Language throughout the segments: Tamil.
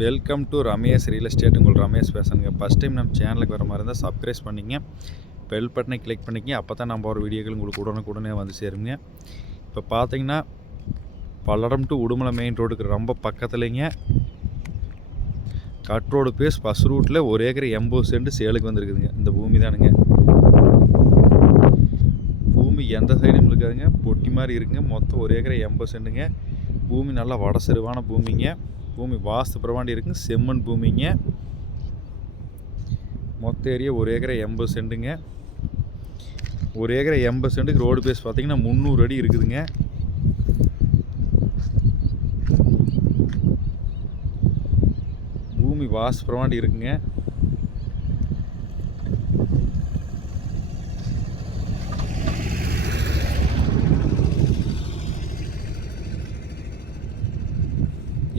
Welcome to Ramesh real estate. உங்கள் ரமேஷ் பேசுங்க. ஃபஸ்ட் டைம் நம்ம சேனலுக்கு வர மாதிரி இருந்தால் சப்ஸ்கிரைப் பண்ணிங்க, பெல் பட்டனை கிளிக் பண்ணிக்கங்க. அப்போ தான் நம்ம ஒரு வீடியோக்கள் உங்களுக்கு உடனுக்குடனே வந்து சேருங்க. இப்போ பார்த்தீங்கன்னா பல்லடம் டு உடுமலை மெயின் ரோடுக்கு ரொம்ப பக்கத்துலேங்க கட் ரோடு பேஸ் பஸ் ரூட்டில் 1 ஏக்கர் 80 சென்ட் சேலுக்கு வந்துருக்குதுங்க. இந்த பூமி தானுங்க. பூமி எந்த சைடும் இருக்காதுங்க, பொட்டி மாதிரி இருக்குங்க. மொத்தம் 1 ஏக்கர் 80 சென்ட்டுங்க. பூமி நல்லா வட செருவான பூமிங்க. பூமி வாஸ்து பிரமாண்டி இருக்குங்க. செம்மண் பூமிங்க. மொத்த ஏரியா 1 ஏக்கர் 80 சென்ட்டுங்க. 1 ஏக்கர் 80 சென்ட்டுக்கு ரோடு பேஸ் பார்த்தீங்கன்னா 300 அடி இருக்குதுங்க. பூமி வாஸ்து பிரமாண்டி இருக்குங்க.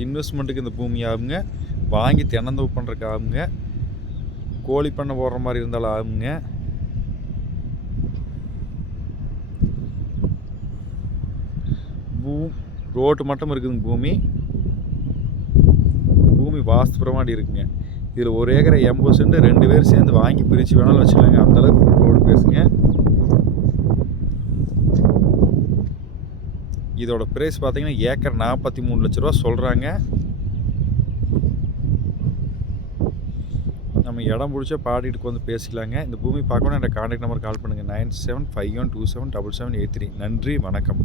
இன்வெஸ்ட்மெண்ட்டுக்கு இந்த பூமி ஆகுங்க. வாங்கி தென்னந்தோப்பு பண்ணுறதுக்கு ஆகுங்க. கோழி பண்ணை போடுற மாதிரி இருந்தாலும் ஆகுங்க. ரோட்டு மட்டும் இருக்குதுங்க. பூமி வாஸ்து பிரமாண்டி இருக்குங்க. இதில் 1 ஏக்கர் 80 சென்ட் 2 பேர் சேர்ந்து வாங்கி பிரித்து வேணாலும் வச்சுக்கலாங்க. அந்தளவுக்கு ரோடு பேசுங்க. இதோட ப்ரைஸ் பார்த்தீங்கன்னா ஏக்கர் 43 லட்ச ரூபா சொல்கிறாங்க. நம்ம இடம் பிடிச்சா பாடிட்டுக்கு வந்து பேசிக்கலாங்க. இந்த பூமி பார்க்கணும். என்னோட கான்டாக்ட் நம்பர் கால் பண்ணுங்கள். 9751277783. நன்றி, வணக்கம்.